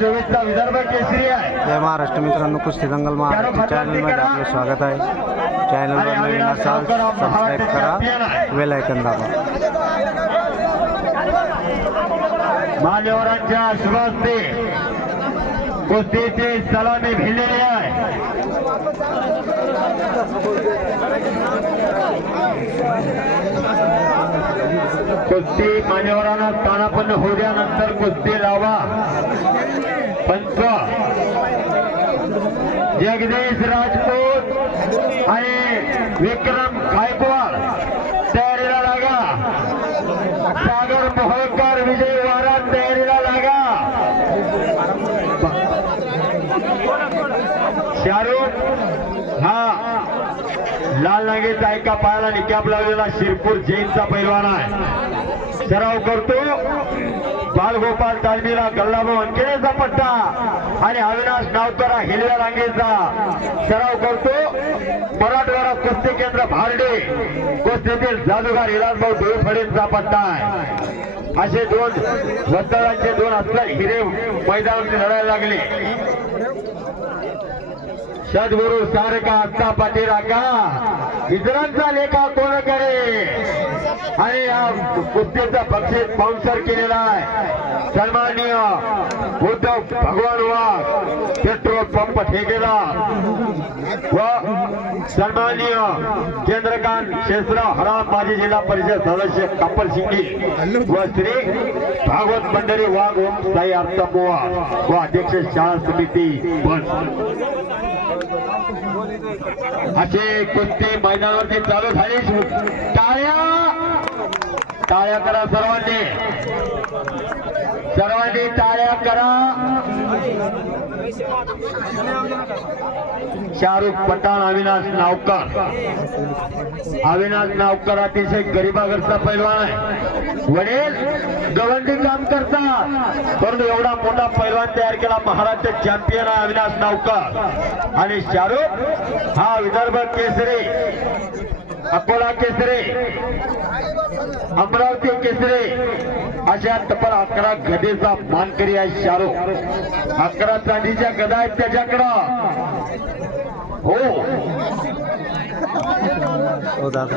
जय महाराष्ट्र मित्रांनो कुस्ती दंगल महाराष्ट्र चॅनलमध्ये आपलं स्वागत आहे. चॅनलवर नवीन असाल सबस्क्राईब करा. बेल ऐकन दाबा. मान्यवरांच्या शुभास्ते कुस्तीची सलामी भिडलेली आहे. कुस्ती मान्यवरांना स्थानापन्न होऊ द्या नंतर कुस्ती लावा. पंच. जगदीश राजपूत आणि विक्रम गायकवाड तयारीला लागा सागर मोहोळकर विजय वारा तयारीला लागा शाहरुख हा लाल एका पायाला निकाप लावलेला शिरपूर जैनचा पैलवान आहे. सराव करतो. बालगोपाल तालमीला गल्लाभाऊ अंकेचा पट्टा. आणि अविनाश नावकरा हिरव्या रांगेचा सराव करतो. मराठवाडा कुस्ती केंद्र भारडे. कुस्तीतील जादूगार हिराजभाऊ डोईफडेंचा पट्टा आहे. असे दोन वस्तादांचे दोन अस्त्र हिरे मैदानावरती लढायला लागले. सद्गुरु सारखा आत्ता पाठी राखा इतरांचा लेखा कोण करे? आणि या कुस्तीचा बक्षीस स्पॉन्सर केलेला आहे. सन्माननीय उद्धव भगवान वाघ पेट्रोल पंप ठेकेदार व सन्माननीय चंद्रकांत शेषराव हराम माजी जिल्हा परिषद सदस्य कपल शिंगे व श्री भागवत मंडळी वाघ ओम साई अर्थमोआ व अध्यक्ष शाळा समिती बस असे कुस्ती मैदानावरती चालू झाली टाळ्या! टाळ्या करा सर्वांनी. सर्वांनी टाळ्या करा. शाहरुख पठाण अविनाश नावकर. अविनाश नावकर अतिशय गरीबागरचा पैलवान आहे. वडील गवंडी काम करतात. परंतु एवढा मोठा पैलवान तयार केला महाराष्ट्र चॅम्पियन आहे अविनाश नावकर. आणि शाहरुख हा विदर्भ केसरी. अकोला केसरे अमरावती केसरे अशा तब्बल अकरा गदेचा मानकरी आहे शाहरुख. अकरा चांदीच्या गदा आहेत त्याच्याकडं. हो. हो दादा.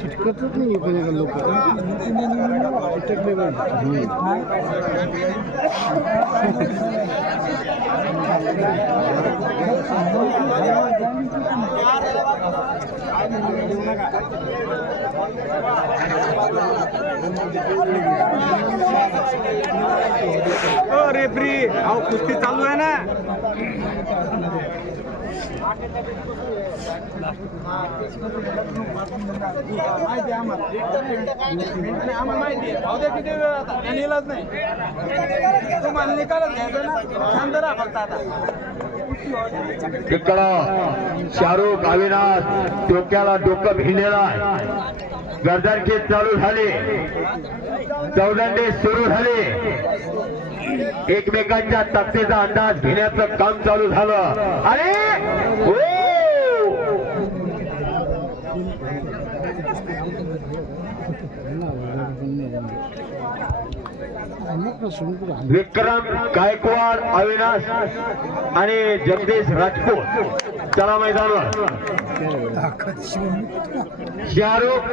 चिटकतच नाही कोणी लोक चिटकले रेफरी अहो कुस्ती चालू आहे ना. माहिती आम्हाला आम्हाला माहिती आहे भाऊ किती वेळ आता नाही तुम्हाला निकालच घ्यायचा ना शांत राहा फक्त आता इकडं शाहरुख अविनाश डोक्याला डोकं भिंडेला आहे. गर्दनकी चालू झाले. चौदंडे सुरू झाले. एकमेकांच्या तक्तेचा अंदाज घेण्याचं काम चालू झालं. अरे हो! विक्रम गायकवाड अविनाश आणि जगदीश राजपूत. चला मैदानावर. शाहरुख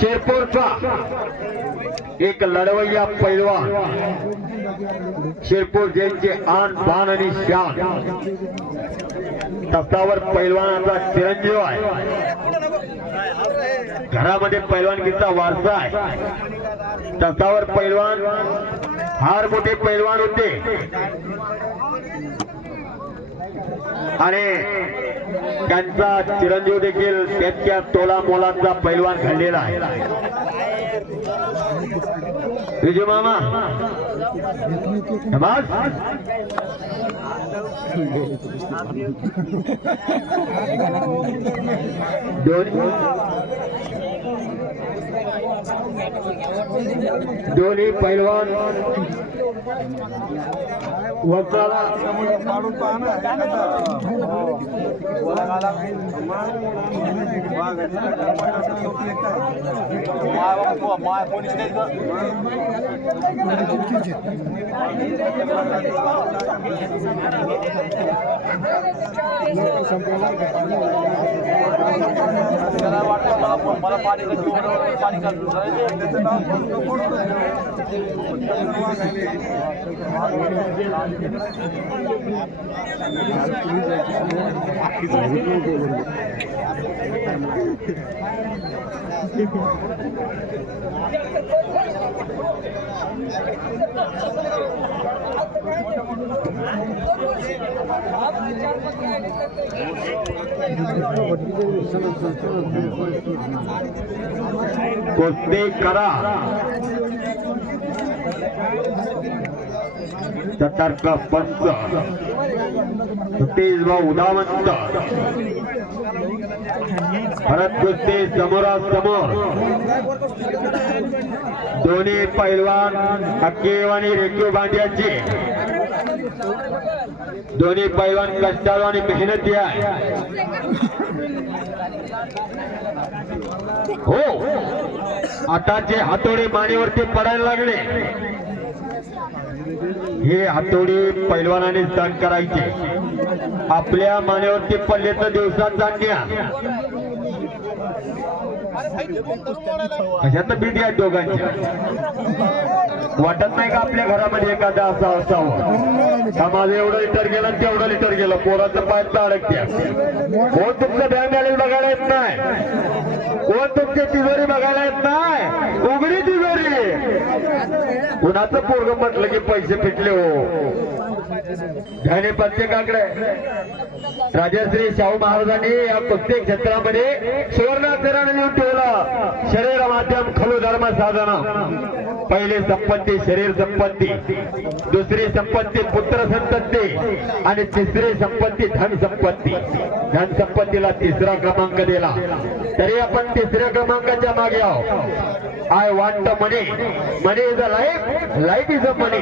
शेरपूरचा एक लढवय्या पैलवान. शिरपूर जैनचे आन बाण आणि शान. तसावर पैलवानाचा चिरंजीव आहे. घरामध्ये पैलवानकीचा वारसा आहे. तसावर पैलवान हार मोठे पैलवान होते. आणि त्यांचा चिरंजीव देखील त्यांच्या तोला मोलांचा पैलवान घडलेला आहे. विजय मामा. दोन. दोन्ही पैलवान वक्राला काढून पहा ना मला पाणी पाणी कुस्ती करा. सतर्क पंच सतेज भाऊ उदावंत. भरत कुस्ती समोरासमोर. दोन्ही पैलवान अक्केव आणि रेखीव बांध्याचे दोन्ही पैलवान कष्टाळू आणि मेहनती आहे. हो. आताचे हातोडे मानेवरती पडायला लागले हे हातोडी पैलवानाने दान करायचे. आपल्या मानेवरती पडले तर दिवसात जाण्या ह्यात भीती आहे दोघांची. वाटत नाही का आपल्या घरामध्ये एखादा असा असावं? माझं एवढं लिटर गेलं आणि तेवढं लिटर गेलं. पोराचं पाय तर अडकत्या कोण हो, तुमचं ध्यान द्यायला बघायला येत नाही. कोण तुमची तिजोरी बघायला येत नाही? उघडी तिजोरी. कुणाचं पोरग म्हटलं की पैसे फिटले हो? ध्याने प्रत्येकाकडे राजश्री शाहू महाराजांनी या प्रत्येक क्षेत्रामध्ये सुवर्णाक्षराने लिहून ठेवलं. शरीर माध्यम खलु धर्म साधना. पहिले संपत्ती शरीर संपत्ती. दुसरी संपत्ती पुत्र संपत्ती. आणि तिसरी संपत्ती धन संपत्ती. धन संपत्तीला तिसरा क्रमांक दिला. तरी आपण तिसऱ्या क्रमांकाच्या मागे आहोत. I want money money is a life life is a money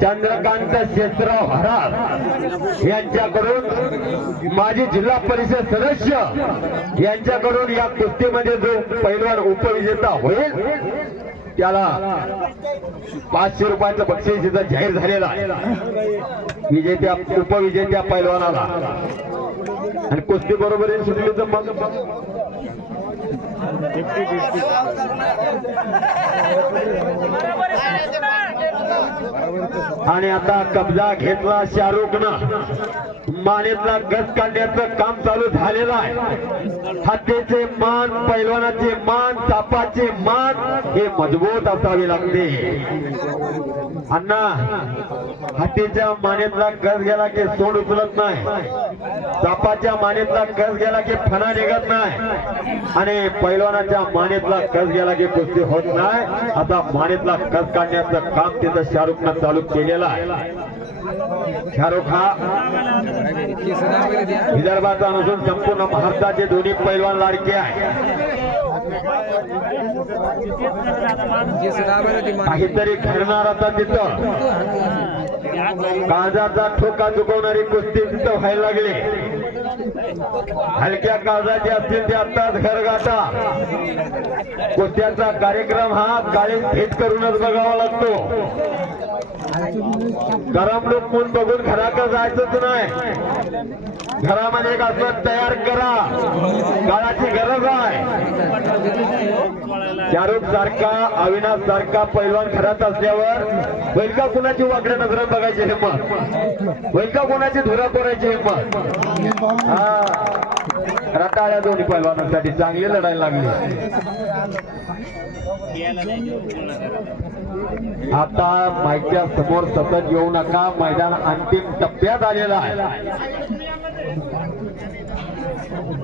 Chandrakant Shesharao Harar यांच्याकडून माजी जिल्हा परिषद सदस्य यांच्याकडून या कुस्तीमध्ये जो पैलवान उपविजेता होईल त्याला पाचशे रुपयाचं बक्षीस इथं जाहीर झालेला विजेत्या उपविजेत्या पैलवानाला. आणि कुस्ती बरोबर सुटली तर मग. आणि आता कब्जा घेतला शाहरुखनं. मानेतला गज काढण्याचं काम चालू झालेलं आहे. हत्तीचे मान पैलवानाचे मान चापाचे मान हे मजबूत असावे लागते. अण्णा हत्तीच्या मानेतला गज गेला की सोड उचलत नाही? चापाच्या मानेतला गज गेला की फणा निघत नाही? आणि पैलवानाच्या मानेतला गज गेला की कुस्ती होत नाही? आता मानेतला गज काढण्याचं काम तिथं शाहरुखनं चालू केलेला आहे. शाहरुख हा विदर्भाचा नसून संपूर्ण भारताचे दोन्ही पैलवान लाडके आहे काहीतरी घडणार आता तिथं. काजाचा ठोका चुकवणारी कुस्ती तिथं व्हायला लागली. हलक्या काळजाचे असतील ते आत्ताच घर गाठा कुस्त्याचा कार्यक्रम हा काळी भेट करूनच बघावा लागतो. करमणूक म्हणून बघून घराकडे जायचंच नाही. घरामध्ये एक असं तयार करा. काळाची गरज आहे. शाहरुख सारखा अविनाश सारखा पैलवान घरात असल्यावर बैलका कुणाची वाकड्या नजरात बघायची हिंमत? बैल का कुणाची धुरा पोरायची हिंमत? हा. रटाळ्या दोन्ही पैलवानांसाठी चांगली लढाई लागली. आता माईकच्या समोर सतत येऊ नका. मैदान अंतिम टप्प्यात आलेला आहे.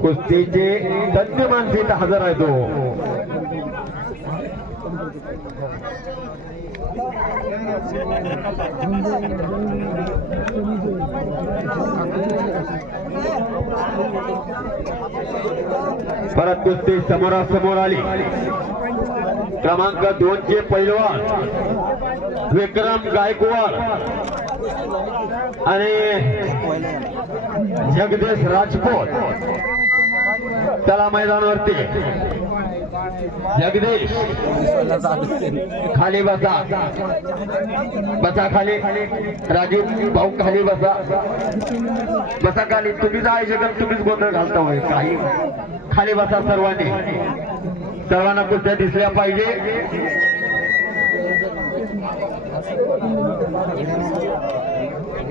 कुस्तीचे तज्ञ माणसे इथं हजर आहे तो. परत कुस्ती समोरासमोर आली. क्रमांक दोन चे पैलवान विक्रम गायकवाड आणि जगदीश राजपूत. त्याला मैदानावरती. जगदीश. खाली बसा. बसा खाली. राजू भाऊ खाली बसा. बसा खाली. तुम्ही जायचे तर तुम्हीच गोंधळ घालता होय. काही. खाली बसा सर्वांनी. सर्वांना कुठल्या दिसल्या पाहिजे?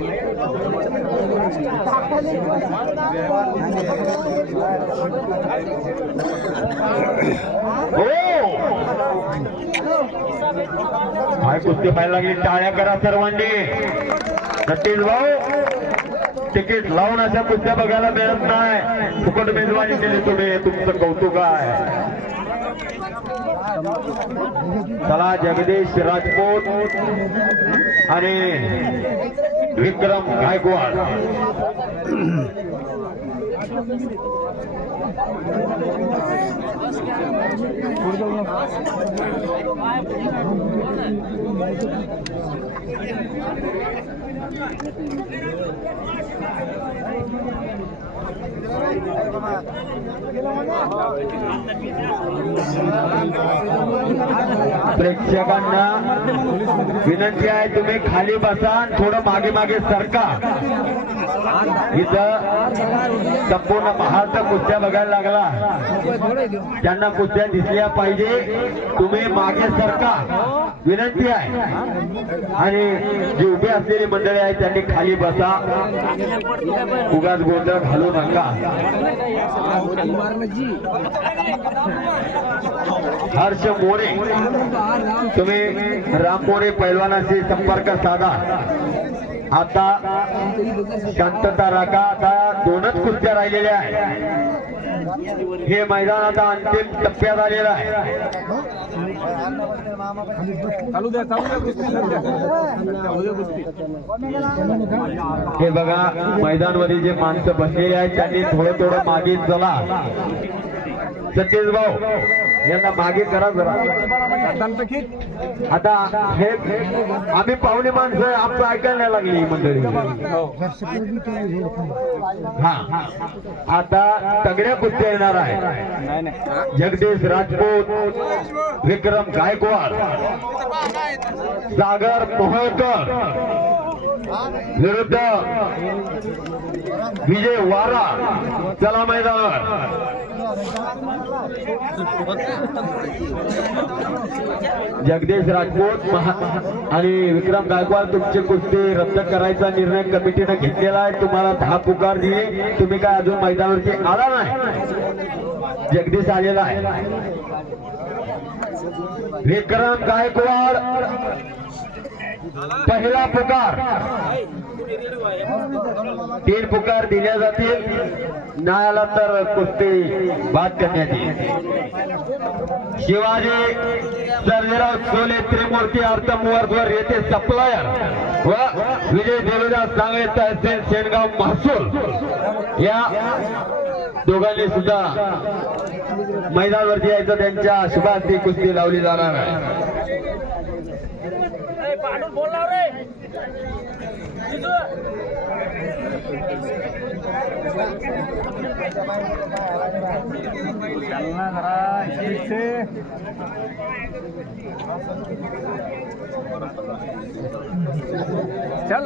हो. काय कुस्ती पाहायला लागली. टाळ्या करा सर्वांनी. नक्कीच भाऊ तिकीट लावून अशा कुस्त्या बघायला मिळत नाही. फुकट मेजवानी केली तुम्ही. तुमचं कौतुक आहे. चला जगदीश राजपूत आणि विक्रम गायकवाड प्रेक्षकांना विनंती आहे तुम्ही खाली बसा आणि थोडं मागे मागे सरका. इथं संपूर्ण महाराष्ट्र कुस्त्या बघायला लागला. त्यांना कुस्त्या दिसल्या पाहिजे तुम्ही मागे सरका. विनंती आहे. आणि जी उभी असलेली मंडळी आहे त्यांनी खाली बसा. उगाच गोंधळ घालू नका. हर्ष मोरे तुम्ही राम मोरे पैलवानाशी संपर्क साधा. आता शांतता राखा. आता दोनच कुस्त्या राहिलेल्या आहेत. हे मैदान आता अंतिम टप्प्यात आलेलं आहे. हे बघा मैदानमध्ये जे माणसं बसलेली आहेत त्यांनी थोडं थोडं मागे चला. सतीश भाऊ. यांना मागे करा जरा. आता हे आम्ही पाहुणे माणसं आहे, आमचं ऐकायला लागली ही मंडळी. हा. आता तगड्या कुस्त्या येणार आहे जगदीश राजपूत विक्रम गायकवाड सागर मोहोळकर विरुद्ध विजय वारा. चला मैदानावर. जगदीश राजपूत महा- आणि विक्रम गायकवाड तुमची कुस्ती रद्द करायचा निर्णय कमिटीनं घेतलेला आहे. तुम्हाला दहा पुकार दिली. तुम्ही काय अजून मैदानावरती आला नाही? जगदीश आलेला आहे. विक्रम गायकवाड पहिला पुकार. तीन पुकार दिल्या जातील. नाही आला तर कुस्ती बाद करण्यात येईल. शिवाजी सर्जेराव सोले त्रिमूर्ती अर्थमूर्तवर येथे सप्लायर व विजय देवदास सांगळे तहसील शेणगाव महसूल. या दोघांनी सुद्धा मैदानावरती यायचं. त्यांच्या शुभास्ती कुस्ती लावली जाणार आहे. चालना बोल स्पीड से चल.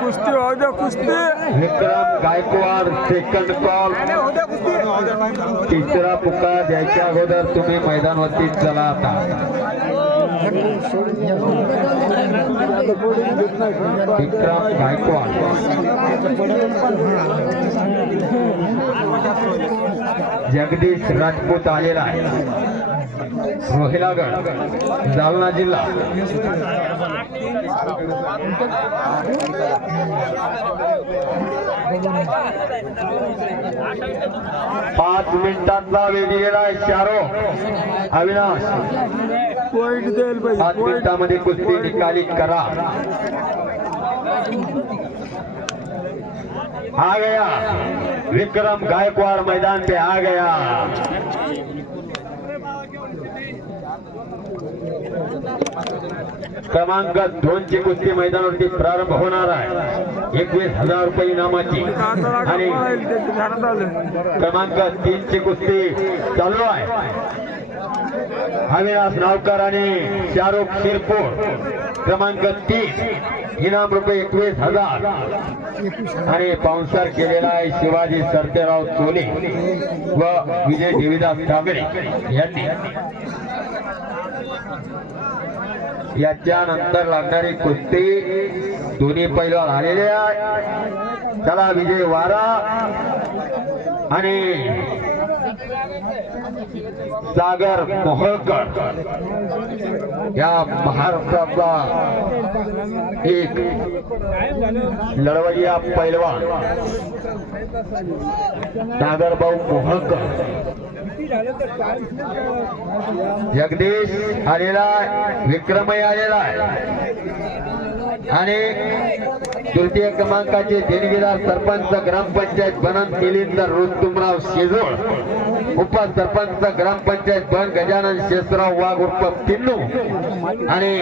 कुस्ती होऊ द्या कुस्ती विक्रम गायकवाड सेकंड कॉल तिसरा पुकार द्यायच्या अगोदर तुम्ही मैदानवरती चला आता विक्रम गायकवाड जगदीश राजपूत आलेला आहे रोहिलागड जालना जिल्हा. पाच मिनिटांचा वेळ दिलेला आहे शारो अविनाश. पॉईंट द्यायला पाच पाहिजे मिनिटामध्ये कुस्ती निकाली करा. आ गया. विक्रम गायकवाड़ मैदान पे आ गया. क्रमांक दोन ची कुस्ती मैदानावरती प्रारंभ होणार आहे. एकवीस हजार रुपये इनामाची. आणि क्रमांक तीन ची कुस्ती चालू आहे. अविनाश नावकर आणि शाहरुख शिरपूर. क्रमांक तीन इनाम रुपये एकवीस हजार. आणि पावसार केलेला आहे शिवाजी सरतेराव सोले व विजय देवीदास ठाकरे यांनी. याच्यानंतर लागणारी कुस्ती दोन्ही पैलवान आलेले आहे चला विजय वारा आणि सागर मोहळकर. या महाराष्ट्राचा एक लढवय्या पैलवान. सागरभाऊ मोहळकर. जगदीश आलेला आहे, विक्रमही आलेला आहे. आणि तृतीय क्रमांकाचे देणगीदार सरपंच ग्रामपंचायत बनन मिलिंद रुस्तुमराव शेजोळ उपसरपंच ग्रामपंचायत बन गजानन शेषराव वाघ उर्फ पिन्नू आणि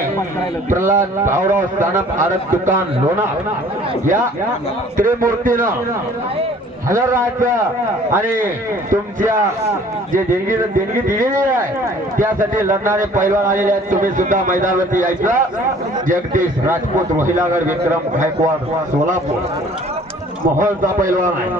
प्रल्हाद भाऊराव स्थानप आरत दुकान लोणा या त्रिमूर्तीनं हजर राहायचं आणि तुमच्या जे देणगी देणगी दिलेली आहे त्यासाठी लढणारे पैलवान आलेले आहेत. तुम्ही सुद्धा मैदानावरती यायचं. जगदीश राजपूत महिलागड विक्रम गायकवाड सोलापूर. मोहनचा पैलवान आहे.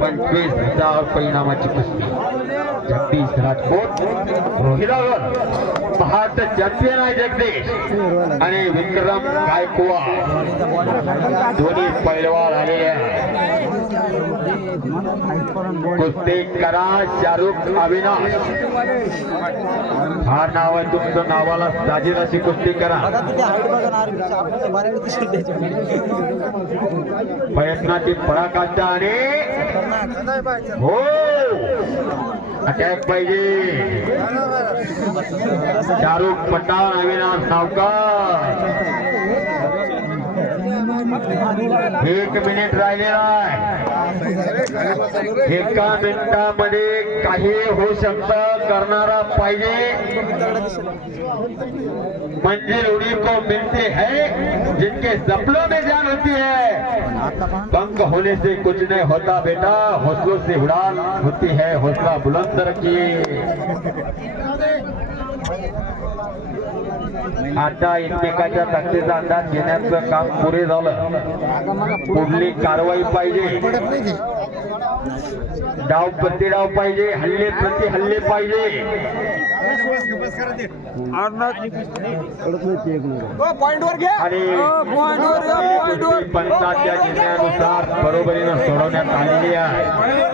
पंचवीस परिणामाची कुस्ती जगदीश राजपूत रोहिलावर पहाट चॅम्पियन आहे जगदीश आणि विक्रम गायकवाड. दोन्ही पैलवान आलेले आहे कुस्ती करा शाहरुख अविनाश. हा नाव आहे तुमचं नावाला साजीर अशी कुस्ती करा. प्रयत्नाची पराकाष्ठा आणि हो! अटॅक पाहिजे. शाहरुख पठाण अविनाश नावकर एक मिनिट राहिलेला आहे. एका मिनिटामध्ये मंजिल उड़ी को मिलते हैं, जिनके सपनों में जान होती है. पंख होने से कुछ नहीं होता बेटा, हौसलों से उड़ान होती है, हौसला बुलंद रखिए। आता एकमेकाच्या ताकदीचा अंदाज घेण्याचं काम पुरे झालं. पुढली कारवाई पाहिजे. डाव प्रतिडाव पाहिजे हल्ले प्रति हल्ले पाहिजे. घ्या आणि पंचाच्या निर्णयानुसार बरोबरीनं सोडवण्यात आलेली आहे.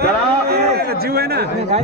चला. जीव आहे ना.